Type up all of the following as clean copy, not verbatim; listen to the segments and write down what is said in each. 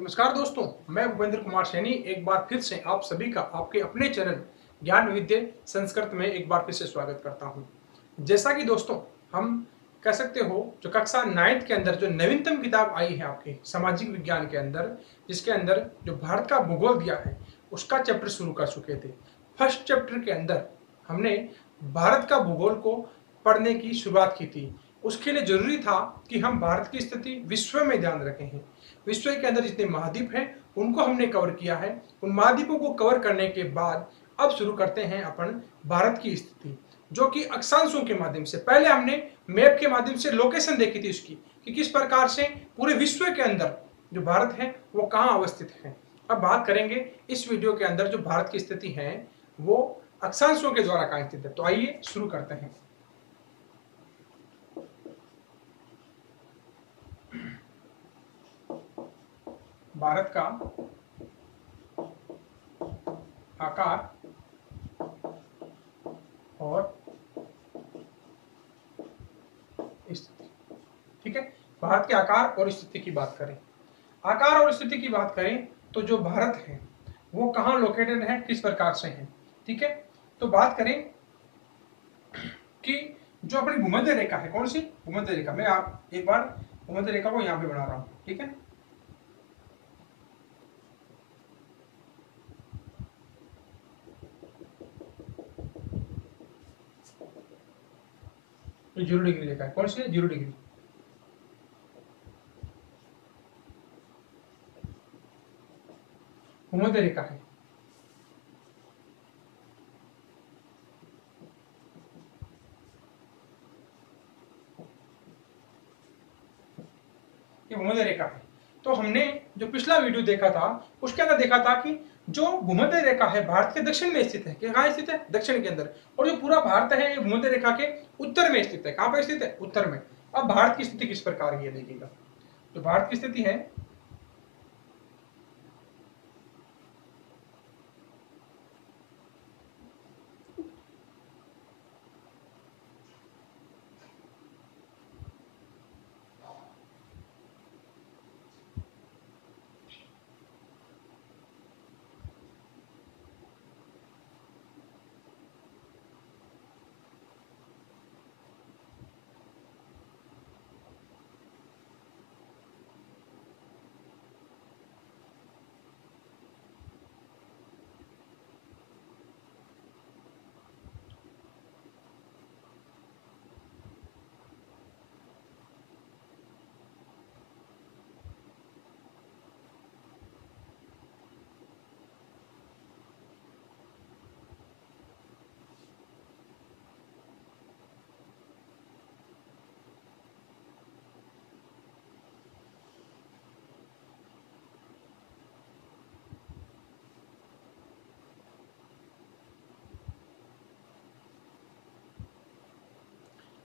नमस्कार दोस्तों, मैं भूपेंद्र कुमार सैनी एक बार फिर से आप सभी का आपके अपने चैनल ज्ञान वैविध्य संस्कृत में एक बार फिर से स्वागत करता हूं। जैसा कि दोस्तों हम कह सकते हो जो कक्षा 9th के अंदर जो नवीनतम किताब आई है आपके सामाजिक विज्ञान के अंदर, जिसके अंदर जो भारत का भूगोल दिया है उसका चैप्टर शुरू कर चुके थे। फर्स्ट चैप्टर के अंदर हमने भारत का भूगोल को पढ़ने की शुरुआत की थी। उसके लिए जरूरी था कि हम भारत की स्थिति विश्व में ध्यान रखें हैं। विश्व के अंदर जितने महाद्वीप हैं उनको हमने कवर किया है। उन महाद्वीपों को कवर करने के बाद अब शुरू करते हैं अपन भारत की स्थिति, जो कि अक्षांशों के माध्यम से। पहले हमने मैप के माध्यम से लोकेशन देखी थी उसकी कि किस प्रकार से पूरे विश्व के अंदर जो भारत है वो कहाँ अवस्थित है। अब बात करेंगे इस वीडियो के अंदर जो भारत की स्थिति है वो अक्षांशों के द्वारा कहाँ स्थित है। तो आइए शुरू करते हैं। भारत का आकार और स्थिति। ठीक है, भारत के आकार और स्थिति की बात करें, आकार और स्थिति की बात करें तो जो भारत है वो कहाँ लोकेटेड है, किस प्रकार से है। ठीक है, तो बात करें कि जो अपनी भूमध्य रेखा है, कौन सी भूमध्य रेखा, मैं आप एक बार भूमध्य रेखा को यहां पे बना रहा हूं। ठीक है, तो 0 डिग्री रेखा है, कौन सी है 0 डिग्री। भूमध्य रेखा है। ये भूमध्य रेखा है। तो हमने जो पिछला वीडियो देखा था उसके अंदर देखा था कि जो भूमध्य रेखा है भारत के दक्षिण में स्थित है। कहाँ स्थित है, दक्षिण के अंदर। और जो पूरा भारत है ये भूमध्य रेखा के उत्तर में स्थित है। कहाँ पर स्थित है, उत्तर में। अब भारत की स्थिति किस प्रकार की है देखिएगा। जो भारत की स्थिति है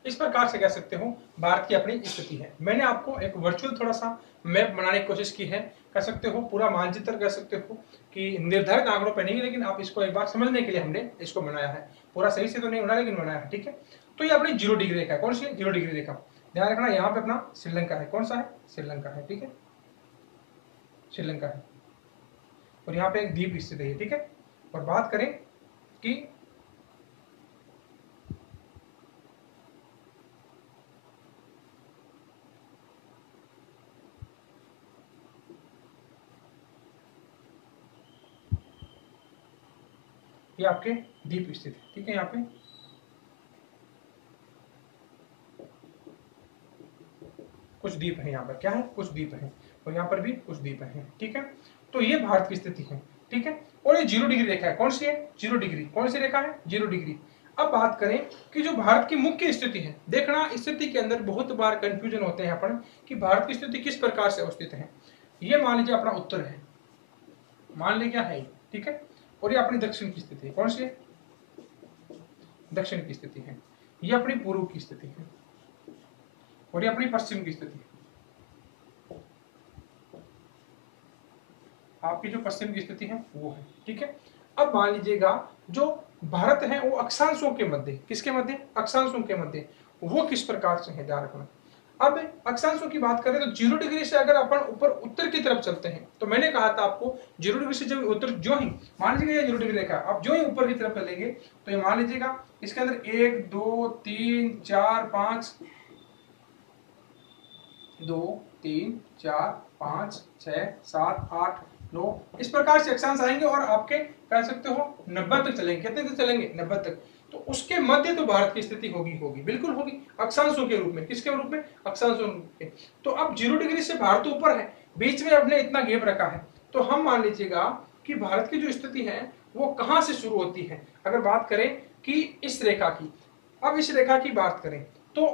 इस प्रकार से कह सकते हो भारत की अपनी स्थिति है। मैंने आपको एक वर्चुअल थोड़ा सा मैप बनाने की कोशिश की है, कह सकते हो पूरा मानचित्र कह सकते हो कि निर्धारित आंकड़ों पे नहीं, लेकिन आप इसको एक बार समझने के लिए हमने इसको बनाया है। पूरा सही से तो नहीं बना लेकिन बनाया है। ठीक है, तो ये अपनी 0 डिग्री रेखा है। कौन सी है, 0 डिग्री रेखा। ध्यान रखना यहाँ पे अपना श्रीलंका है। कौन सा है, श्रीलंका है। ठीक है, श्रीलंका है और यहाँ पे एक द्वीप स्थित है। ठीक है, और बात करें कि ये आपके द्वीप स्थित है। ठीक है, यहाँ पे कुछ द्वीप है, यहाँ पर क्या है, कुछ द्वीप है और यहाँ पर भी कुछ द्वीप है। ठीक है, तो ये भारत की स्थिति है। ठीक है, और ये 0 डिग्री रेखा है। कौन सी है, 0 डिग्री। कौन सी रेखा है, 0 डिग्री। अब बात करें कि जो भारत की मुख्य स्थिति है, देखना स्थिति के अंदर बहुत बार कंफ्यूजन होते हैं अपन कि भारत की स्थिति किस प्रकार से अवस्थित है। ये मान लीजिए अपना उत्तर है, मान लीजिए क्या है। ठीक है, और ये अपनी दक्षिण की स्थिति है। कौन सी है, दक्षिण की स्थिति है। ये अपनी पूर्व की स्थिति है और ये अपनी पश्चिम की स्थिति है। आपकी जो पश्चिम की स्थिति है वो है। ठीक है, अब मान लीजिएगा जो भारत है वो अक्षांशों के मध्य, किसके मध्य, अक्षांशों के मध्य, वो किस प्रकार से है ध्यान रखना। अब अक्षांशों की बात करें तो 0 डिग्री से अगर अपन ऊपर उत्तर की तरफ चलते हैं तो मैंने कहा था आपको 0 डिग्री से जब उत्तर जो ही मान लीजिएगा ये 0 डिग्री रेखा, आप जो ही ऊपर की तरफ चलेंगे तो ये मान लीजिएगा इसके अंदर 1 2 3 4 5 2 3 4 5 6 7 8 9 इस प्रकार से अक्षांश आएंगे और आपके कह सकते हो 90 तक चलेंगे। कितने तक चलेंगे? 90 तक। तो उसके मध्य तो भारत की स्थिति होगी बिल्कुल होगी, अक्षांशों के रूप में। किसके रूप में? अक्षांशों के। तो अब 0 डिग्री से भारत ऊपर है, बीच में अपने इतना गैप रखा है, तो हम मान लीजिएगा कि भारत की जो स्थिति है वो कहां से शुरू होती है। अगर बात करें कि इस रेखा की, अब इस रेखा की बात करें तो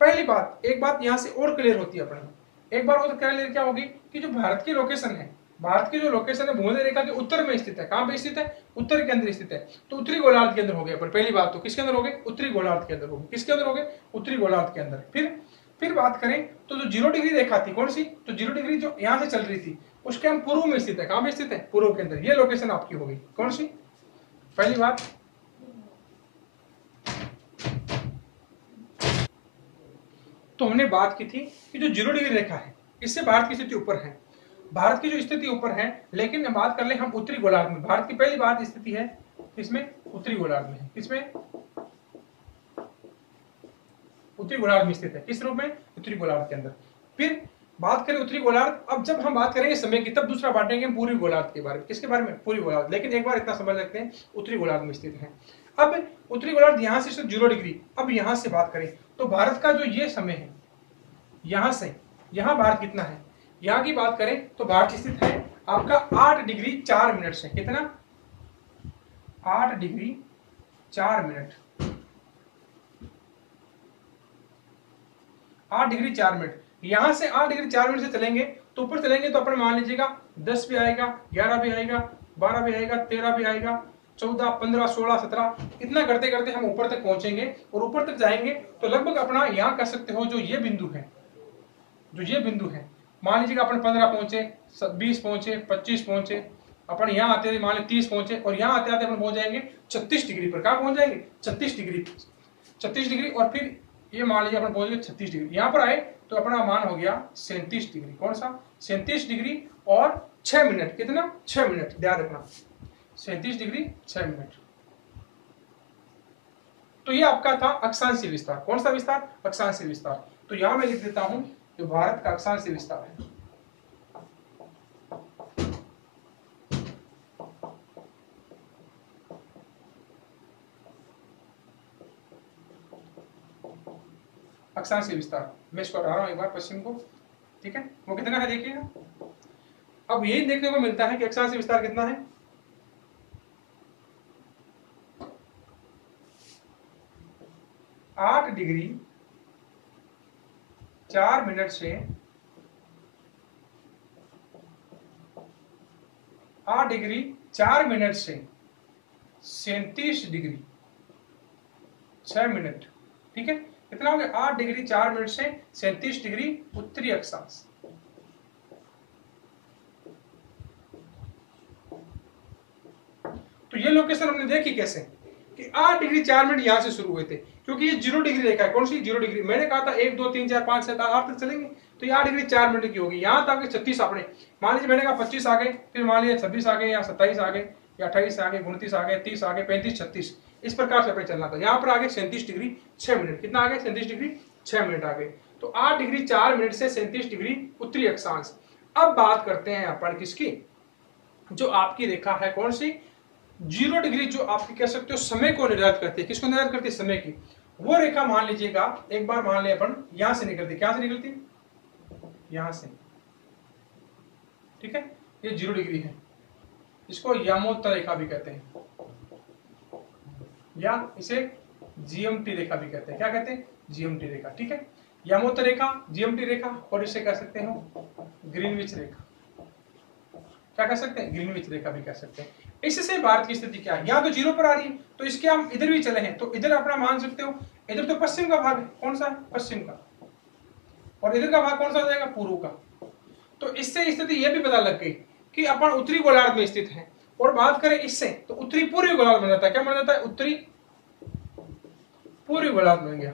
पहली बात, एक बात यहां से और क्लियर होती है अपने, एक बार और क्लियर क्या होगी कि जो भारत की लोकेशन है, भारत की जो लोकेशन है भूमध्य रेखा के उत्तर में स्थित है। कहां पे स्थित है? उत्तर के अंदर स्थित है। तो उत्तरी गोलार्ध के अंदर हो गया। पर पहली बात तो किसके अंदर हो गए? उत्तरी गोलार्ध के अंदर हो गए। किसके अंदर हो गए? उत्तरी गोलार्ध के अंदर। फिर बात करें तो जो 0 डिग्री रेखा थी कौन सी? तो 0 डिग्री जो यहां से चल रही थी उसके हम पूर्व में स्थित है। कहां पे स्थित है? पूर्व के अंदर। ये लोकेशन आपकी होगी कौन सी? पहली बात। तो हमने बात की थी कि जो 0 डिग्री रेखा है इससे भारत की स्थिति ऊपर है, भारत की जो स्थिति ऊपर है। लेकिन बात कर ले हम उत्तरी गोलार्ध में, भारत की पहली बात स्थिति है इसमें उत्तरी गोलार्ध में है। किसमें? उत्तरी गोलार्ध में स्थित है। किस रूप में? उत्तरी गोलार्ध के अंदर। फिर बात करें उत्तरी गोलार्ध, अब जब हम बात करेंगे समय की तब दूसरा बांटेंगे पूर्वी गोलार्ध के बारे में। किसके बारे में? पूर्वी गोलार्ध। लेकिन एक बार इतना समझ सकते हैं उत्तरी गोलार्ध में स्थित है। अब उत्तरी गोलार्ध यहां से 0 डिग्री, अब यहां से बात करें तो भारत का जो ये समय है यहां से यहां भारत कितना है, यहां की बात करें तो भारत स्थित है आपका 8 डिग्री 4 मिनट से। कितना? 8 डिग्री 4 मिनट। 8 degree 4 minute. यहां से 8 डिग्री 4 मिनट से चलेंगे तो ऊपर चलेंगे तो अपन मान लीजिएगा 10 भी आएगा, 11 भी आएगा, 12 भी आएगा, 13 भी आएगा, 14 15 16 17, इतना करते करते हम ऊपर तक पहुंचेंगे। और ऊपर तक जाएंगे तो लगभग अपना यहां कह सकते हो जो ये बिंदु है, जो ये बिंदु है, मान लीजिएगा अपन 15 पहुंचे, 20 पहुंचे, 25 पहुंचे, अपन यहाँ आते मान लीजिए 30 पहुंचे और यहाँ आते आते अपन पहुंच जाएंगे 36 डिग्री पर। कहाँ पहुंच जाएंगे? 36 डिग्री। 36 डिग्री। और फिर ये मान लीजिए अपन पहुंच गए 36 डिग्री। यहाँ पर आए तो अपना मान हो गया 37 डिग्री। कौन सा? 37 डिग्री और 6 मिनट। कितना? 6 मिनट। ध्यान रखना, 37 डिग्री 6 मिनट। तो ये आपका था अक्षांशीय विस्तार। कौन सा विस्तार? अक्षांशीय विस्तार। तो यहां मैं लिख देता हूं जो भारत का अक्षांशीय विस्तार है। अक्षांशीय विस्तार मैं इसको हटा रहा हूं एक बार पश्चिम को। ठीक है, वो कितना है देखिएगा। अब यही देखने को मिलता है कि अक्षांशीय विस्तार कितना है। आठ डिग्री 4 मिनट से 8 डिग्री 4 मिनट से 37 डिग्री 6 मिनट। ठीक है, कितना हो गया? 8 डिग्री 4 मिनट से 37 डिग्री उत्तरी अक्षांश। तो ये लोकेशन हमने देखी कैसे कि 8 डिग्री 4 मिनट यहां से शुरू हुए थे, क्योंकि ये 0 डिग्री रेखा है। कौन सी? 0 डिग्री। मैंने कहा था 1 2 3 4 5 7 8 तक चलेंगे तो ये 8 डिग्री 4 मिनट की होगी। यहां तक 36 आपने मान लीजिए, मैंने कहा 25 आ गए, फिर मान लीजिए 26 आ गए या 27 आ गए या 28 आ गए, 29 आ गए, 30 आ गए, 35 36, इस प्रकार से अपने चलना था। यहाँ पर आ गए 37 डिग्री 6 मिनट। कितना आ गए? 37 डिग्री 6 मिनट आ गए। तो 8 डिग्री 4 मिनट से 37 डिग्री उत्तरी अक्षांश। अब बात करते हैं अपन किसकी? जो आपकी रेखा है कौन सी? 0 डिग्री, जो आपकी कह सकते हो समय को निर्धारित करती है। किसको निर्धारित करती है? समय की। वो रेखा मान लीजिएगा, एक बार मान ले अपन यहां से निकलती। क्या से निकलती? यहां से। ठीक है, ये 0 डिग्री है, इसको यामोत्तर रेखा भी कहते हैं या इसे जीएमटी रेखा भी कहते हैं। क्या कहते हैं? जीएमटी रेखा। ठीक है, यामोत्तर रेखा, जीएमटी रेखा, और इसे कह सकते हो ग्रीनविच रेखा। क्या कह सकते हैं? ग्रीनविच रेखा भी कह सकते हैं। इससे भारत की स्थिति क्या है? यहाँ तो 0 पर आ रही है, तो इसके हम इधर भी चले हैं तो इधर अपना मान सकते हो, इधर तो पश्चिम का भाग है। कौन सा? पश्चिम का। और इधर का भाग कौन सा हो जाएगा? पूर्व का। तो इससे स्थिति यह भी पता लग गई कि अपन उत्तरी गोलार्ध में स्थित है। और बात करें इससे तो उत्तरी पूर्वी गोलार्ध बन जाता है। क्या बन जाता है? उत्तरी पूर्वी गोलार्ध बन गया।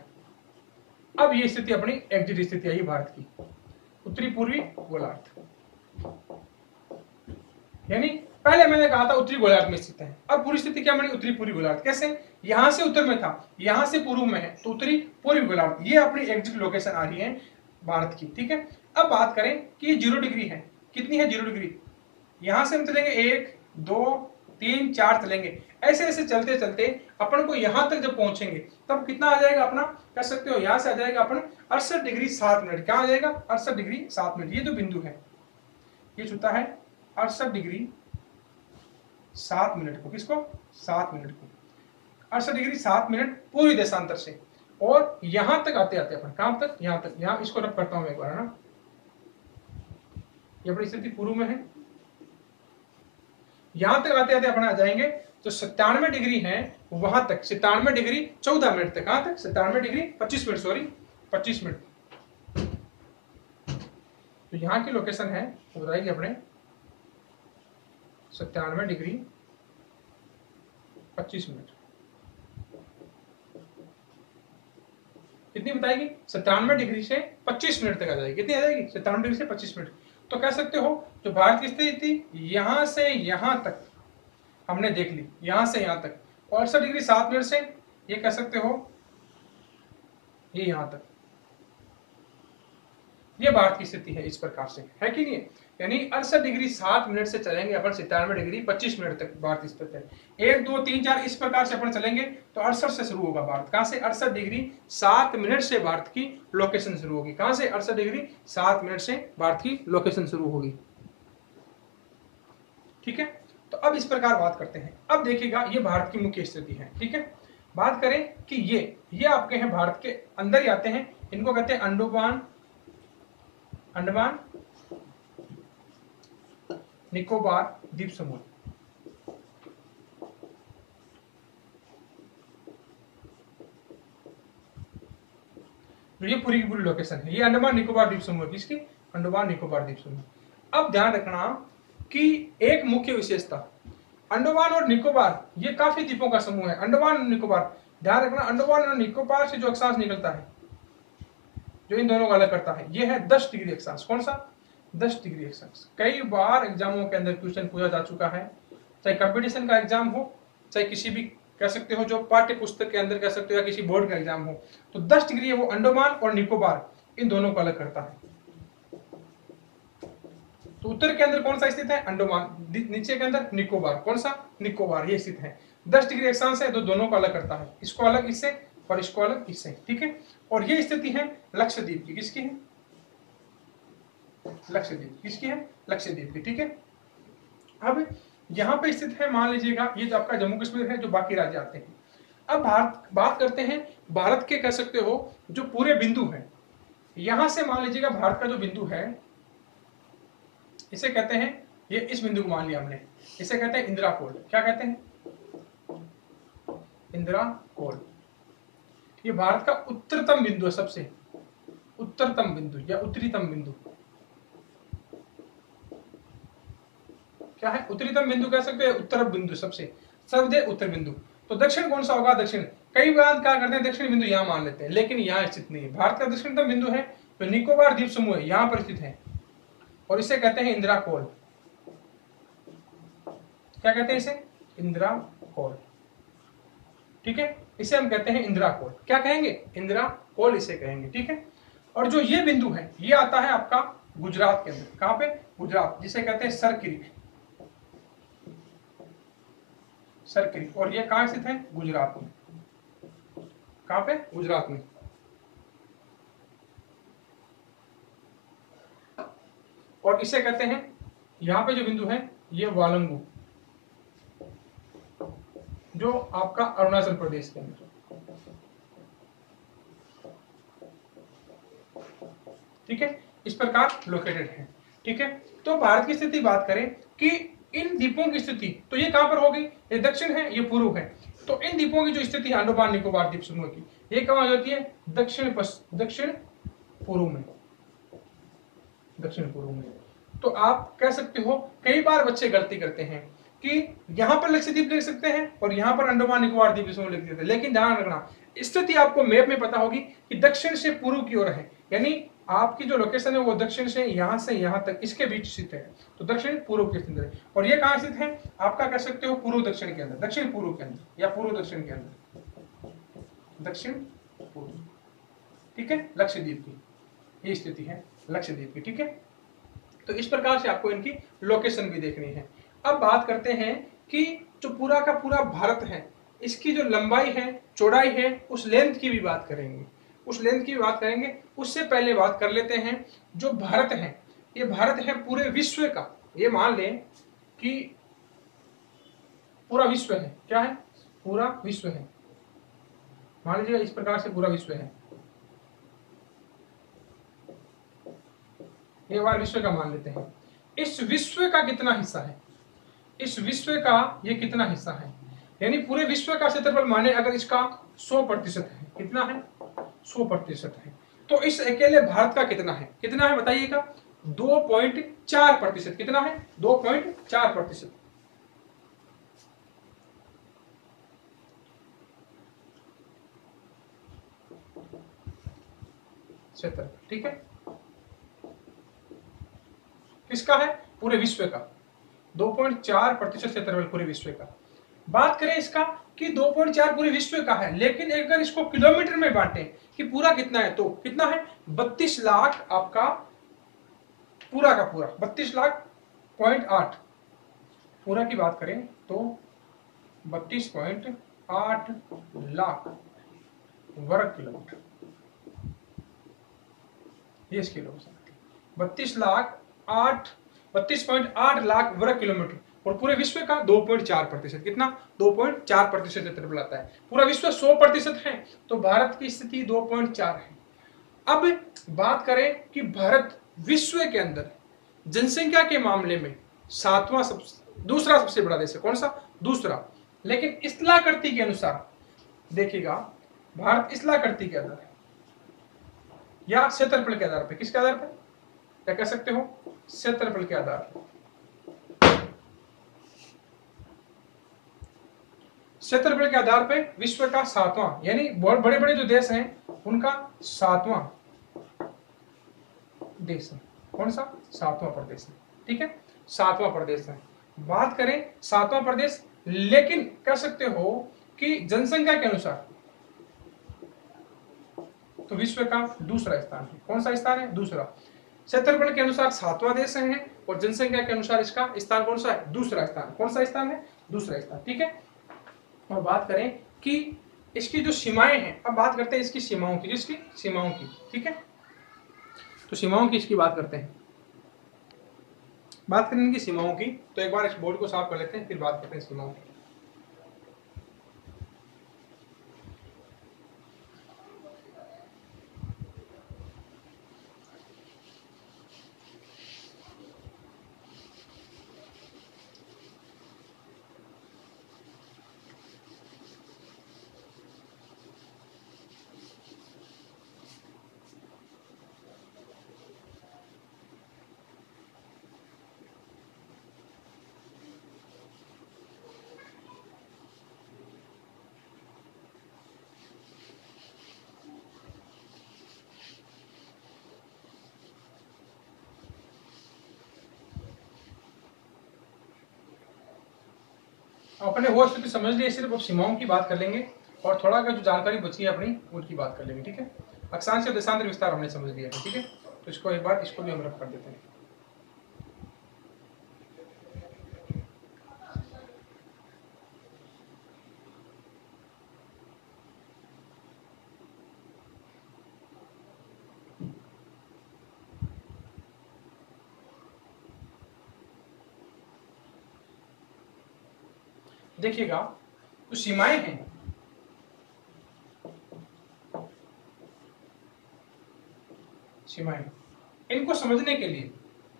अब ये स्थिति अपनी एग्जिट स्थिति आई भारत की, उत्तरी पूर्वी गोलार्ध, यानी पहले मैंने कहा था उत्तरी गोलार्ध में स्थित है, अब पूरी स्थिति क्या बनी, उत्तरी पूर्वी गोलार्ध। कैसे, यहां से उत्तर में था, यहां से पूर्व में है, तो उत्तरी पूर्वी गोलार्ध, ये अपनी एग्जिट लोकेशन आ रही है भारत की। ठीक है, अब बात करें कि ये 0 डिग्री है, कितनी है 0 डिग्री, यहां से हम चलेंगे 1 2 3 4 चलेंगे, ऐसे ऐसे चलते चलते अपन को यहां तक जब पहुंचेंगे तब कितना आ जाएगा अपना, कह सकते हो यहां से आ जाएगा अपन 68 डिग्री 7 मिनट। क्या आ जाएगा, 68 डिग्री 7 मिनट। ये जो बिंदु है ये छूता है 68 डिग्री 7 मिनट को, किसको, 7 मिनट को, 68 डिग्री 7 मिनट पूर्वी देशांतर से। और यहां तक आते आते अपन कहां तक, यहां तक, यहां इसको रब करता हूं एक बार, है ना, ये अपनी स्थिति पूर्व में है, यहां तक आते आते अपन आ जाएंगे तो 97 डिग्री है वहां तक, 97 डिग्री 14 मिनट तक, कहां तक, 97 डिग्री 25 मिनट, सॉरी 25 मिनट। तो यहां की लोकेशन है वो बताएगी अपने 97 डिग्री 25 मिनट, कितनी बताएगी, 97 डिग्री से 25 मिनट तक आ जाएगी, कितनी आ जाएगी, 97 डिग्री से 25 मिनट। तो कह सकते हो जो भारत की स्थिति थी यहां से यहां तक हमने देख ली, यहां से यहां तक, और 68 डिग्री 7 मिनट से ये कह सकते हो ये यहां तक, ये भारत की स्थिति है इस प्रकार से, है कि नहीं, यानी 68 डिग्री 7 मिनट से चलेंगे अपन 97 डिग्री 25 मिनट तक भारत स्थित है। 1 2 3 4 इस प्रकार से अपन चलेंगे तो 68 से शुरू होगा भारत, कहां से, 68 डिग्री 7 मिनट से भारत की लोकेशन शुरू होगी, कहां से, 68 डिग्री 7 मिनट से भारत की लोकेशन शुरू होगी। ठीक है, तो अब इस प्रकार बात करते हैं। अब देखिएगा ये भारत की मुख्य स्थिति है। ठीक है, बात करें कि ये आपके हैं भारत के अंदर ही आते हैं, इनको कहते हैं अंडमान निकोबार द्वीप समूह। ये पूरी की पूरी लोकेशन है, ये अंडमान निकोबार द्वीप समूह, किसकी, अंडमान निकोबार द्वीप समूह। अब ध्यान रखना कि एक मुख्य विशेषता, अंडमान और निकोबार ये काफी द्वीपों का समूह है। अंडमान और निकोबार, ध्यान रखना, अंडमान और निकोबार से जो अक्षांश निकलता है जो इन दोनों को अलग करता है ये है 10 डिग्री अक्षांश। कौन सा, 10 डिग्री अक्षांश। कई बार एग्जामों के अंदर क्वेश्चन पूछा जा चुका है, चाहे कंपटीशन का एग्जाम हो, चाहे किसी भी कह सकते हो जो पाठ्य पुस्तक के अंदर कह सकते हो या किसी बोर्ड का एग्जाम हो, तो 10 डिग्री है वो अंडमान और निकोबार इन दोनों को अलग करता है। तो उत्तर के अंदर कौन सा स्थित है, अंडमान, नीचे के अंदर निकोबार, कौन सा, निकोबार, ये स्थित है। 10 डिग्री अक्षांश है तो दोनों को अलग करता है, इसको अलग इससे और इसको अलग इससे। ठीक है, और ये स्थिति है लक्षद्वीप की, किसकी है, लक्षद्वीप, किसकी है, लक्षद्वीप की। ठीक है, अब यहाँ पे स्थित है, मान लीजिएगा ये जो आपका जम्मू कश्मीर है, जो बाकी राज्य आते हैं। अब बात करते हैं भारत के, कह सकते हो जो पूरे बिंदु हैं, यहां से मान लीजिएगा भारत का जो बिंदु है इसे कहते हैं, ये इस बिंदु को मान लिया हमने, इसे कहते हैं इंदिरा कोल। क्या कहते हैं, इंदिरा कोल। ये भारत का उत्तरतम बिंदु है, सबसे उत्तरतम बिंदु या उत्तरीतम बिंदु। क्या है, उत्तरीतम बिंदु कह सकते हैं, उत्तर बिंदु, सबसे सर्वदे उत्तर बिंदु। तो दक्षिण कौन सा होगा, दक्षिण। कई बार क्या करते हैं दक्षिण बिंदु यहां मान लेते हैं, लेकिन यहां स्थित नहीं है। भारत का दक्षिणतम बिंदु है जो निकोबार द्वीप समूह है, यहां पर स्थित है और इसे कहते हैं इंदिरा कोल। क्या कहते हैं इसे, इंदिरा कोल। ठीक है, इसे हम कहते हैं इंदिरा कोल। क्या कहेंगे, इंदिरा कोल इसे कहेंगे। ठीक है, और जो ये बिंदु है ये आता है आपका गुजरात के अंदर, कहां पे, गुजरात, जिसे कहते हैं सरक्रीक, सरक्रीक। और ये कहां स्थित है, गुजरात में। कहां पे, गुजरात में। और इसे कहते हैं, यहां पे जो बिंदु है ये वालंगू, जो आपका अरुणाचल प्रदेश के अंदर। ठीक है, इस प्रकार लोकेटेड है। ठीक है, तो भारत की स्थिति बात करें कि इन द्वीपों की स्थिति, तो ये कहां पर होगी, ये दक्षिण है, ये पूर्व है। तो इन द्वीपों की जो स्थिति है अंडमान निकोबार द्वीप समूह की, ये कहां जाती है, दक्षिण पूर्व में, दक्षिण पूर्व में। तो आप कह सकते हो कई बार बच्चे गलती करते हैं कि यहां पर लक्षद्वीप लिख सकते हैं और यहां पर अंडमान निकोबार द्वीप समूह लिख देते हैं, लेकिन ध्यान रखना स्थिति आपको मैप में पता होगी कि दक्षिण से पूर्व की ओर है, यानी आपकी जो लोकेशन है वो दक्षिण से यहां तक इसके बीच स्थित है, तो दक्षिण पूर्व के स्थित है। और ये कहां स्थित है, आपका कह सकते हो पूर्व दक्षिण के अंदर, दक्षिण पूर्व के अंदर या पूर्व दक्षिण के अंदर, दक्षिण पूर्व, ठीक है, लक्षद्वीप की ये स्थिति है लक्षद्वीप की, ठीक है। तो इस प्रकार से आपको इनकी लोकेशन भी देखनी है। अब बात करते हैं कि जो पूरा का पूरा भारत है, इसकी जो लंबाई है, चौड़ाई है, उस लेंथ की भी बात करेंगे, उस लेंथ की भी बात करेंगे। उससे पहले बात कर लेते हैं जो भारत है, ये भारत है पूरे विश्व का, ये मान लें कि पूरा विश्व है, क्या है, पूरा विश्व है, मान लीजिए इस प्रकार से पूरा विश्व है, ये बार विश्व का मान लेते हैं। इस विश्व का कितना हिस्सा है, इस विश्व का ये कितना हिस्सा है, यानी पूरे विश्व का क्षेत्रफल माने अगर इसका 100% है, कितना है, 100% है, तो इस अकेले भारत का कितना है बताइएगा, 2.4%। कितना है, 2.4%। क्षेत्र, ठीक है, किसका है, पूरे विश्व का, 2.4% क्षेत्रफल पूरे विश्व का। बात करें इसका कि 2.4 पूरे विश्व का है, लेकिन अगर इसको किलोमीटर में बांटें कि पूरा कितना है, तो कितना है, 32 लाख आपका पूरा का पूरा, 32 लाख पॉइंट 8 पूरा की बात करें तो 32.8 लाख वर्ग किलोमीटर, ये इसकी लोकेशन, 32.8 लाख वर्ग किलोमीटर, और पूरे विश्व का 2.4%, कितना, 2.4% क्षेत्रफल आता है। पूरा विश्व 100% है, तो भारत की स्थिति 2.4 है। अब बात करें कि भारत विश्व के अंदर जनसंख्या के मामले में दूसरा सबसे बड़ा देश है, कौन सा, दूसरा। लेकिन इस्लाकृति के अनुसार देखिएगा, भारत इस्लाकृति के आधार या क्षेत्रफल के आधार पर, किसके आधार पर, क्या कह सकते हो, क्षेत्रफल के आधार पर, क्षेत्रफल के आधार पे विश्व का 7वां, यानी बहुत बड़े बड़े जो देश हैं उनका 7वां देश है, कौन सा, 7वां प्रदेश है, ठीक है, 7वां प्रदेश है। बात करें 7वां प्रदेश, लेकिन कह सकते हो कि जनसंख्या के अनुसार तो विश्व का दूसरा स्थान है, कौन सा स्थान है, दूसरा। क्षेत्रफल के अनुसार 7वां देश है और जनसंख्या के अनुसार इसका स्थान कौन सा है, दूसरा स्थान, कौन सा स्थान है, दूसरा स्थान, ठीक है। और बात करें कि इसकी जो सीमाएं हैं, अब बात करते हैं इसकी सीमाओं की, जिसकी सीमाओं की, ठीक है, तो सीमाओं की इसकी बात करते हैं, बात करें इनकी सीमाओं की। तो एक बार इस बोर्ड को साफ कर लेते हैं, फिर बात करते हैं सीमाओं की। अपने वो स्थिति समझ लिए, सिर्फ अब सीमाओं की बात कर लेंगे और थोड़ा जो जानकारी बची है अपनी उनकी बात कर लेंगे, ठीक है। अक्षांश और देशांतर विस्तार हमने समझ लिया है, ठीक है, तो इसको एक बार इसको भी हम रख कर देते हैं। देखिएगा, तो सीमाएं हैं, सीमाएं, इनको समझने के लिए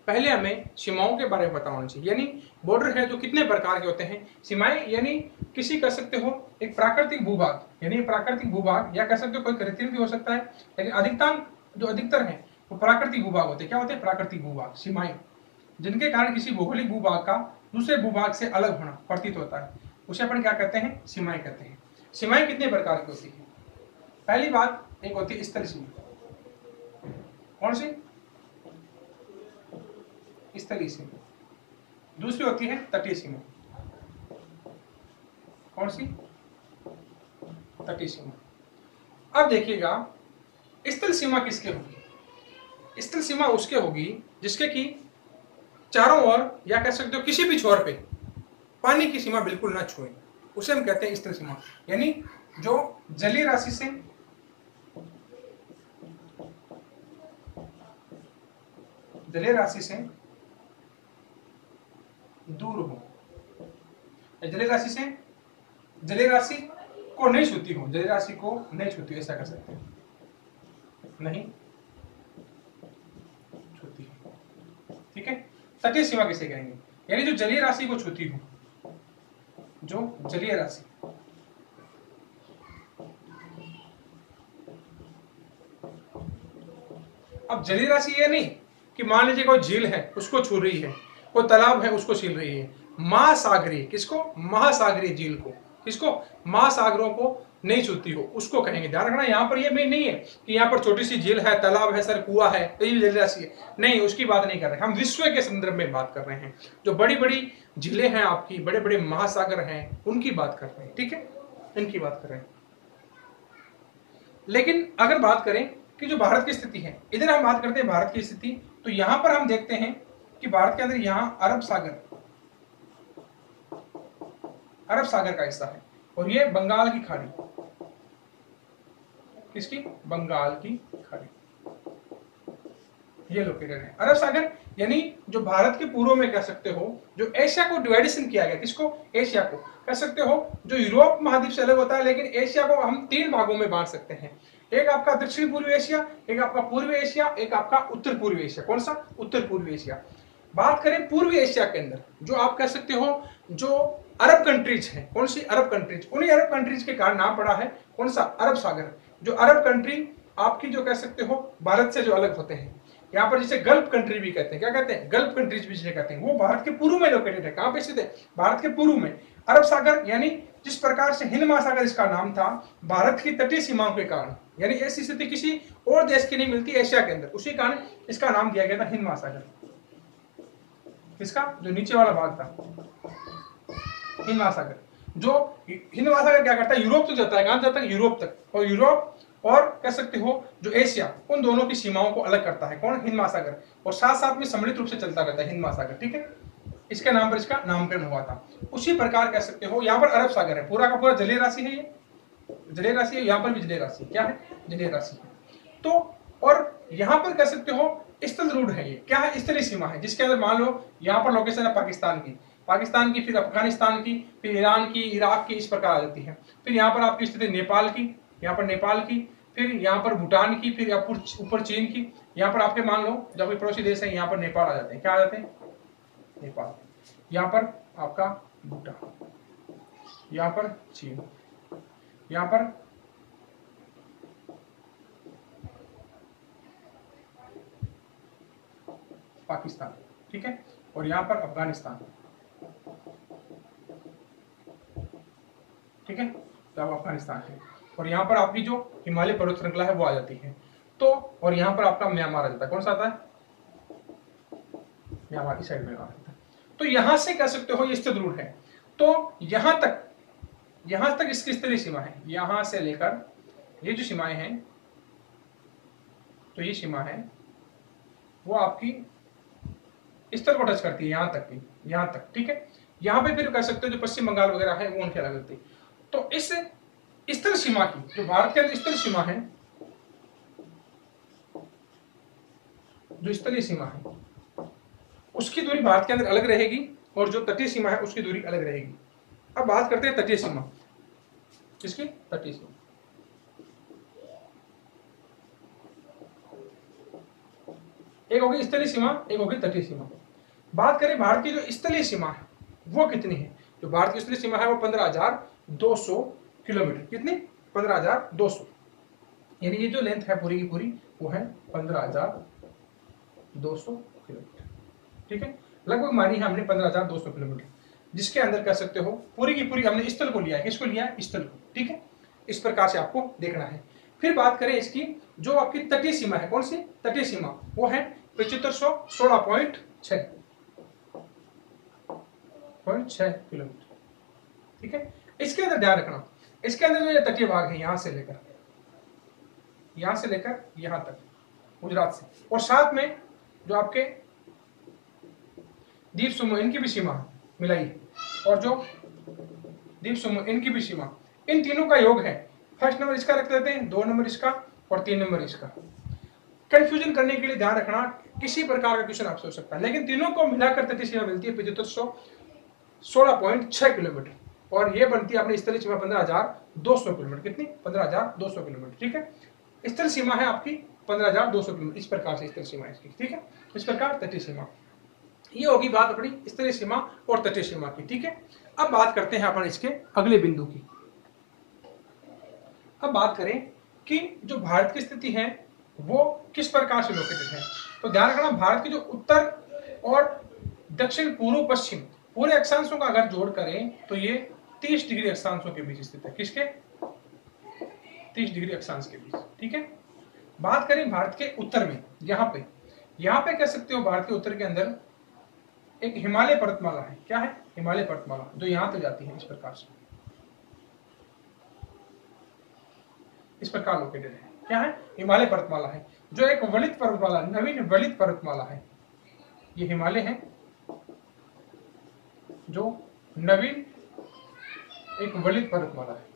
पहले हमें सीमाओं के बारे में पता होना चाहिए। यानी बॉर्डर है जो कितने प्रकार के होते हैं, सीमाएं यानी किसी कह सकते हो एक प्राकृतिक भूभाग, यानी प्राकृतिक भूभाग, या कह सकते हो कोई कृत्रिम भी हो सकता है, लेकिन अधिकतर है वो प्राकृतिक भूभाग होते हैं। क्या होते हैं, प्राकृतिक भूभाग, सीमाएं, जिनके कारण किसी भौगोलिक भूभाग का दूसरे भूभाग से अलग होना प्रतीत होता है, उसे अपन क्या कहते हैं, सीमाएं कहते हैं। सीमाएं कितने प्रकार की होती है, पहली बात एक होती है स्थल सीमा, कौन सी? स्थलीय सीमा। दूसरी होती है तटीय सीमा, कौन सी? तटीय सीमा। अब देखिएगा स्थल सीमा किसके होगी? स्थल सीमा उसके होगी जिसके कि चारों ओर या कह सकते हो किसी भी छोर पे पानी की सीमा बिल्कुल ना छुए, उसे हम कहते हैं स्थल सीमा। यानी जो जलीय राशि से दूर हो, जलीय राशि से जलीय राशि को नहीं छूती हो, जलीय राशि को नहीं छूती, ऐसा कर सकते हैं, नहीं छूती है, ठीक है। तटीय सीमा किसे कहेंगे? यानी जो जलीय राशि को छूती हो, जो जलीय राशि, अब जलीय राशि ये नहीं कि मान लीजिए कोई झील है उसको छू रही है, कोई तालाब है उसको छील रही है। महासागरीय, किसको? महासागरीय झील को, किसको? महासागरों को नहीं छूती हो, उसको कहेंगे। ध्यान रखना, यहाँ पर ये मेन नहीं है कि यहाँ पर छोटी सी झील है, तालाब है, सर कुआं है तो ये जलीय राशि है, नहीं, उसकी बात नहीं कर रहे, हम विश्व के संदर्भ में बात कर रहे हैं। जो बड़ी बड़ी झीलें हैं आपकी, बड़े बड़े महासागर हैं, उनकी बात कर रहे हैं, ठीक है, इनकी बात कर रहे हैं। लेकिन अगर बात करें कि जो भारत की स्थिति है, इधर हम बात करते हैं भारत की स्थिति, तो यहां पर हम देखते हैं कि भारत के अंदर यहां अरब सागर का हिस्सा है, और ये बंगाल की खाड़ी, किसकी? बंगाल की खाड़ी, ये लोकेटेड है अरब सागर। यानी जो भारत के पूर्व में कह सकते हो, जो एशिया को डिवाइडेशन किया गया, किसको? एशिया को कह सकते हो, जो यूरोप महाद्वीप से अलग होता है, लेकिन एशिया को हम 3 भागों में बांट सकते हैं। एक आपका दक्षिण पूर्वी एशिया, एक आपका पूर्वी एशिया, एक आपका उत्तर पूर्वी एशिया। कौन सा? उत्तर पूर्वी एशिया। बात करें पूर्वी एशिया के अंदर, जो आप कह सकते हो जो अरब कंट्रीज है, कौन सी? अरब कंट्रीज। उन्हीं अरब कंट्रीज के कारण नाम पड़ा है कौन सा? अरब सागर। जो अरब कंट्री आपकी जो कह सकते हो भारत से जो अलग होते हैं, यहाँ पर जिसे गल्फ कंट्री भी कहते हैं, क्या कहते हैं? गल्फ कंट्रीज भी जिसे कहते हैं, वो भारत के पूर्व में लोकेटेड है। कहां पे स्थित है? भारत के पूर्व में। अरब सागर यानी जिस प्रकार से हिंद महासागर इसका नाम था, भारत की तटीय सीमाओं के कारण, यानी ऐसी स्थिति किसी और देश की नहीं मिलती एशिया के अंदर, उसी कारण इसका नाम दिया गया था हिंद महासागर। किसका? जो नीचे वाला भाग था, हिंद महासागर। जो हिंद महासागर क्या करता है? यूरोप तक जाता है। कहां जाता है? यूरोप तक। और यूरोप और कह सकते हो जो एशिया, उन दोनों की सीमाओं को अलग करता है कौन? हिंद महासागर। और साथ साथ में सम्मिलित रूप से चलता रहता है हिंद महासागर, ठीक है। इसके नाम पर इसका नामकरण हुआ था। उसी प्रकार कह सकते हो यहाँ पर अरब सागर है, पूरा का पूरा जलीय राशि है, ये जलीय राशि है, यहाँ पर भी जलीय राशि। क्या है? जलीय राशि है। तो और यहाँ पर कह सकते हो स्थल रूढ़ है, ये क्या है? स्थलीय सीमा है, जिसके अंदर मान लो यहाँ पर लोकेशन है पाकिस्तान की, फिर अफगानिस्तान की, फिर ईरान की, इराक की, इस प्रकार आ जाती है। फिर यहाँ पर आपकी स्थिति नेपाल की, यहाँ पर नेपाल की, फिर यहाँ पर भूटान की, फिर ऊपर चीन की। यहाँ पर आपके मान लो जब कोई पड़ोसी देश है, यहाँ पर नेपाल आ जाते हैं। क्या आ जाते हैं? नेपाल। यहाँ पर आपका भूटान, यहाँ पर चीन, यहाँ पर पाकिस्तान, ठीक है, और यहाँ पर अफगानिस्तान, ठीक है, तो अफगानिस्तान है। और यहाँ पर आपकी जो हिमालय पर्वत श्रृंखला है वो आ जाती है। तो और यहाँ पर आपका म्यांमार आ जाता है। कौन सा आता है? म्यांमार की साइड में आ जाता है। तो यहां से कह सकते हो ये स्थित रूढ़ है। तो यहां तक इसकी स्थलीय सीमा है। यहां से लेकर ये जो सीमाएं हैं, तो ये सीमा है वो आपकी स्थल को टच करती है, यहां तक की, यहां तक, ठीक है। यहां पे फिर कह सकते हो जो पश्चिम बंगाल वगैरह है वो उनके अलग होती है। तो इस स्थल सीमा की, जो भारत के अंदर स्थल सीमा है, जो स्थलीय सीमा है उसकी दूरी भारत के अंदर अलग रहेगी, और जो तटीय सीमा है उसकी दूरी अलग रहेगी। अब बात करते हैं तटीय सीमा। किसकी? तटीय सीमा। एक होगी स्थलीय सीमा, एक होगी तटीय सीमा। बात करें भारत की जो स्थलीय सीमा है वो कितनी है? जो भारत की स्थलीय सीमा है वो 15,200 किलोमीटर। कितनी? 15,200। यानी ये जो लेंथ है पूरी की पूरी वो है 15,200 किलोमीटर, ठीक है। लगभग मानी है हमने 15,200 किलोमीटर, जिसके अंदर कह सकते हो पूरी की पूरी हमने स्थल को लिया है। किसको लिया है? स्थल को, ठीक है। इस प्रकार से आपको देखना है। फिर बात करें इसकी जो आपकी तटीय सीमा है, कौन सी तटीय सीमा, वो है 7516.6 किलोमीटर। ठीक है, इसके अंदर ध्यान रखना, इसके अंदर जो ये तटीय भाग है यहां से लेकर यहां तक गुजरात से, और साथ में जो आपके द्वीप समूह इनकी भी सीमा मिलाई है, और जो द्वीप समूह इनकी भी सीमा, इन तीनों का योग है। फर्स्ट नंबर इसका रख देते हैं, 2 नंबर इसका और 3 नंबर इसका। कंफ्यूजन करने के लिए ध्यान रखना, किसी प्रकार का क्वेश्चन आपसे हो सकता है, लेकिन तीनों को मिलाकर तटीय सीमा मिलती है 7516.6 किलोमीटर, और ये बनती है अपनी स्थलीय सीमा 15,200 किलोमीटर। कितनी? 15,200 किलोमीटर। ठीक है, स्थल सीमा है आपकी 15,200 किलोमीटर, इस प्रकार से स्थल सीमा है इसकी। ठीक है, इस प्रकार तटीय सीमा, ये होगी बात अपनी स्थलीय सीमा और तटीय सीमा की। ठीक है, अब बात करते हैं अपन इसके अगले बिंदु की। अब बात करें कि जो भारत की स्थिति है वो किस प्रकार से लोकेटेड है। तो ध्यान रखना, भारत की जो उत्तर और दक्षिण पूर्व पश्चिम पूरे अक्षांशों का अगर जोड़ करें तो ये 30 डिग्री अक्षांशों के बीच स्थित है। किसके? 30 डिग्री अक्षांश के बीच। ठीक है, बात करें भारत के उत्तर में, यहाँ पे कह सकते हो भारत के उत्तर के अंदर एक हिमालय पर्वतमाला है। क्या है? हिमालय पर्वतमाला, जो यहां तक जाती है, इस प्रकार से, इस प्रकार लोकेटेड है। क्या है? हिमालय पर्वतमाला है, जो एक वलित पर्वतमाला, नवीन वलित पर्वतमाला है। ये हिमालय है जो नवीन एक वलित पर्वतमाला है।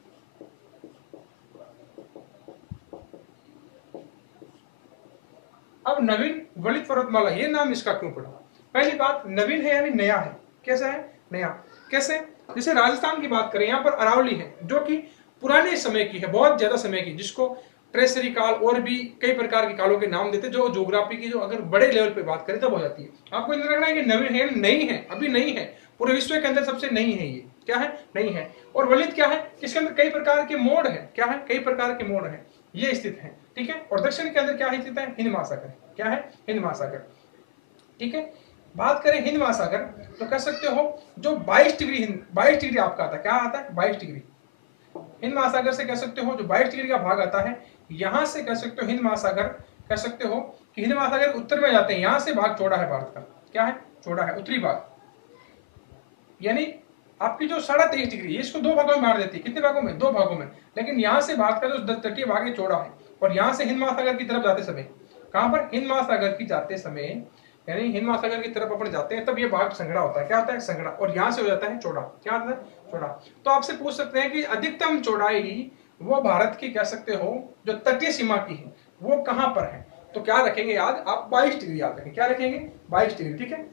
अब नवीन वलित पर्वतमाला, ये नाम इसका क्यों पड़ा? पहली बात, नवीन है यानी नया है। कैसा है? नया। कैसे? जैसे राजस्थान की बात करें, यहाँ पर अरावली है जो कि पुराने समय की है, बहुत ज्यादा समय की, जिसको ट्रेसरी काल और भी कई प्रकार के कालों के नाम देते, जो ज्योग्राफी की जो अगर बड़े लेवल पे बात करें तब हो जाती है। आपको इतना लगना है कि नवीन है, नई है, अभी नई है, पूरे विश्व के अंदर सबसे नई है ये। क्या है? नई है। और वलित क्या है? इसके अंदर कई प्रकार के मोड़ है। क्या है? कई प्रकार के मोड़ है, ये स्थित है। ठीक है, और दक्षिण के अंदर क्या है स्थित है? हिंद महासागर। क्या है? हिंद महासागर। ठीक है, बात करें हिंद महासागर तो कह सकते हो जो 22 डिग्री आपका आता है। क्या आता है? 22 डिग्री। हिंद महासागर से कह सकते हो जो 22 डिग्री का भाग आता है, यहां से कह सकते हो हिंद महासागर, कह सकते हो कि हिंद महासागर उत्तर में जाते हैं, यहां से भाग चौड़ा है भारत का। क्या है? चौड़ा है, उत्तरी भाग, यानी आपकी जो 23.5 डिग्री, इसको 2 भागों में मार देती है। कितने भागों में? 2 भागों में। लेकिन यहां से भारत का जो तटीय भाग है चौड़ा है, और यहां से हिंद महासागर की तरफ जाते समय, कहां पर? हिंद महासागर की जाते समय, यानी हिंद महासागर की तरफ अपन जाते हैं, तब ये भाग संगड़ा होता है। क्या होता है? संगड़ा, और यहां से हो जाता है चौड़ा। क्या होता है? चौड़ा। तो आपसे पूछ सकते हैं कि अधिकतम चौड़ाई वो भारत की कह सकते हो जो तटीय सीमा की है वो कहां पर है? तो क्या रखेंगे याद? आप 22 डिग्री याद रखें। क्या रखेंगे? 22 डिग्री। ठीक है,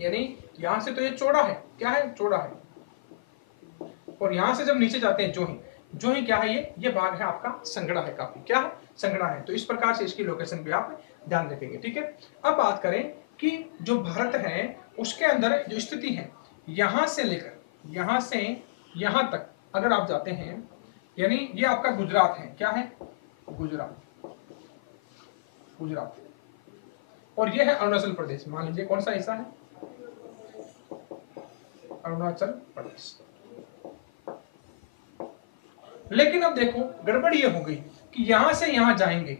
यानी यहां से तो ये चौड़ा है। क्या है? चौड़ा है। और यहां से जब नीचे जाते हैं जो ही क्या है? ये भाग है आपका संगड़ा है, काफी। क्या है? संगड़ा है। तो इस प्रकार से इसकी लोकेशन भी आप ध्यान रखेंगे। ठीक है, अब बात करें कि जो भारत है उसके अंदर जो स्थिति है, यहां से लेकर यहां से यहां तक अगर आप जाते हैं, यानी ये आपका गुजरात है। क्या है? गुजरात। और ये है अरुणाचल प्रदेश। मान लीजिए कौन सा हिस्सा है? अरुणाचल प्रदेश। लेकिन अब देखो गड़बड़ ये हो गई कि यहां से यहां जाएंगे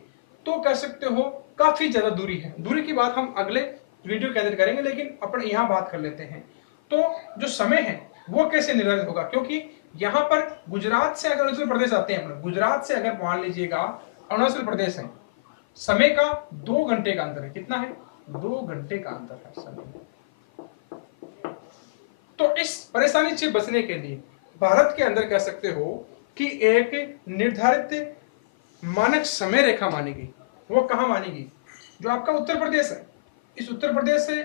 तो कह सकते हो काफी ज्यादा दूरी है। दूरी की बात हम अगले वीडियो के अंदर करेंगे, लेकिन अपन यहां बात कर लेते हैं। तो जो समय है वो कैसे निर्धारित होगा? क्योंकि यहां पर गुजरात से अगर अरुणाचल प्रदेश आते हैं, गुजरात से अगर मान लीजिएगा अरुणाचल प्रदेश है, समय का 2 घंटे का अंतर है। कितना है? 2 घंटे का अंतर है समय। तो इस परेशानी से बचने के लिए भारत के अंदर कह सकते हो कि एक निर्धारित मानक समय रेखा मानी गई। वो कहां मानी गई? जो आपका उत्तर प्रदेश है, इस उत्तर प्रदेश से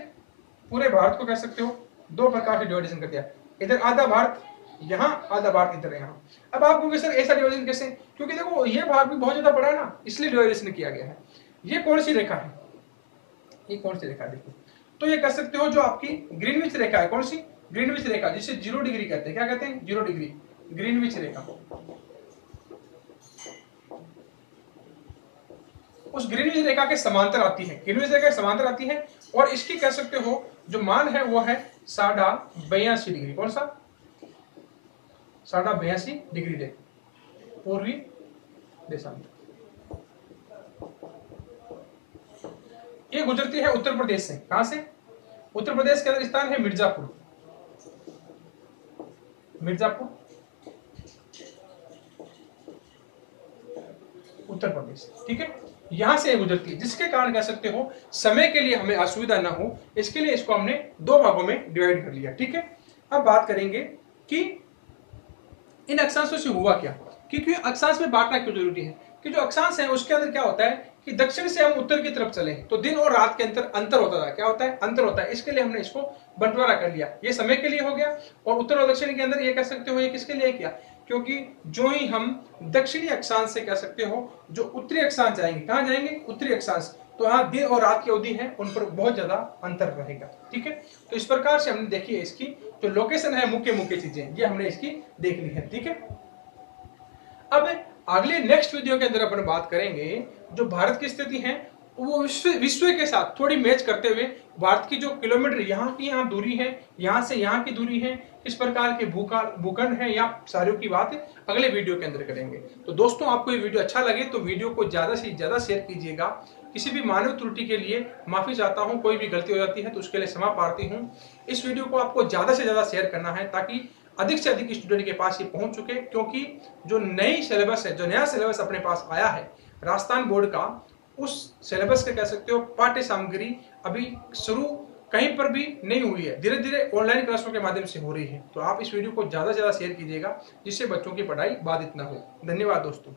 पूरे भारत को कह सकते हो 2 प्रकार से डिवाइडेशन कर दिया। इधर आधा भारत, यहां आधा भारत, इधर यहां। अब आप कहोगे सर ऐसा डिवाइडेशन कैसे? क्योंकि देखो ये भाग भी बहुत ज्यादा बड़ा है ना, इसलिए डिवाइडेशन किया गया है। ये कौन सी रेखा है? ये कौन सी रेखा? देखो, तो ये कह सकते हो जो आपकी ग्रीनविच रेखा है। कौन सी? ग्रीनविच रेखा, जिसे 0 डिग्री कहते हैं। क्या कहते हैं? 0 डिग्री, ग्रीनविच रेखा। उस ग्रीनविच रेखा के समांतर आती है, ग्रीनविच रेखा के समांतर आती है, और इसकी कह सकते हो जो मान है वो है 82.5 डिग्री। कौन सा? 82.5 डिग्री रे पूर्वी देशांतर। ये गुजरती है उत्तर प्रदेश से। कहां से? उत्तर प्रदेश के अंदर स्थान है मिर्जापुर, मिर्जापुर उत्तर प्रदेश, ठीक है। यहां से गुजरती है, जिसके कारण कह सकते हो समय के लिए हमें असुविधा ना हो, इसके लिए इसको हमने दो भागों में डिवाइड कर लिया, ठीक है। अब बात करेंगे कि इन अक्षांशों से हुआ क्या, क्योंकि अक्षांश में बांटना क्यों जरूरी है, कि जो अक्षांश है उसके अंदर क्या होता है कि दक्षिण से हम उत्तर की तरफ चले तो दिन और रात के अंतर होता था। क्या होता है? अंतर होता है। इसके लिए हमने इसको बंटवारा कर लिया। ये समय के लिए हो गया, और उत्तर और दक्षिण के अंदर ये कह सकते हो ये किसके लिए किया, क्योंकि जो ही हम दक्षिणी अक्षांश से कह सकते हो जो उत्तरी अक्षांश जाएंगे, कहां जाएंगे? उत्तरी अक्षांश, तो यहाँ दिन और रात की अवधि है उन पर बहुत ज्यादा अंतर रहेगा, ठीक है। तो इस प्रकार से हमने देखी है इसकी जो लोकेशन है, मुख्य मुख्य चीजें ये हमने इसकी देख ली है, ठीक है। अब अगले नेक्स्ट वीडियो के अंदर अपन बात करेंगे जो भारत की स्थिति है वो विश्व के साथ थोड़ी मैच करते हुए भारत की जो किलोमीटर यहाँ की यहाँ दूरी है, यहाँ से यहाँ की दूरी है, किस प्रकार के भूखंड है, या सारियों की बात अगले वीडियो के अंदर करेंगे। तो दोस्तों आपको ये वीडियो अच्छा लगे तो वीडियो को ज्यादा से ज्यादा शेयर कीजिएगा। किसी भी मानव त्रुटि के लिए माफी चाहता हूँ, कोई भी गलती हो जाती है तो उसके लिए क्षमा प्रार्थी हूँ। इस वीडियो को आपको ज्यादा से ज्यादा शेयर करना है ताकि अधिक से अधिक स्टूडेंट के पास ये पहुंच चुके, क्योंकि जो नई सिलेबस है, जो नया सिलेबस अपने पास आया है राजस्थान बोर्ड का, उस सिलेबस के कह सकते हो पाठ्य सामग्री अभी शुरू कहीं पर भी नहीं हुई है, धीरे धीरे ऑनलाइन क्लासों के माध्यम से हो रही है। तो आप इस वीडियो को ज्यादा से ज्यादा शेयर कीजिएगा जिससे बच्चों की पढ़ाई बाधित ना हो। धन्यवाद दोस्तों।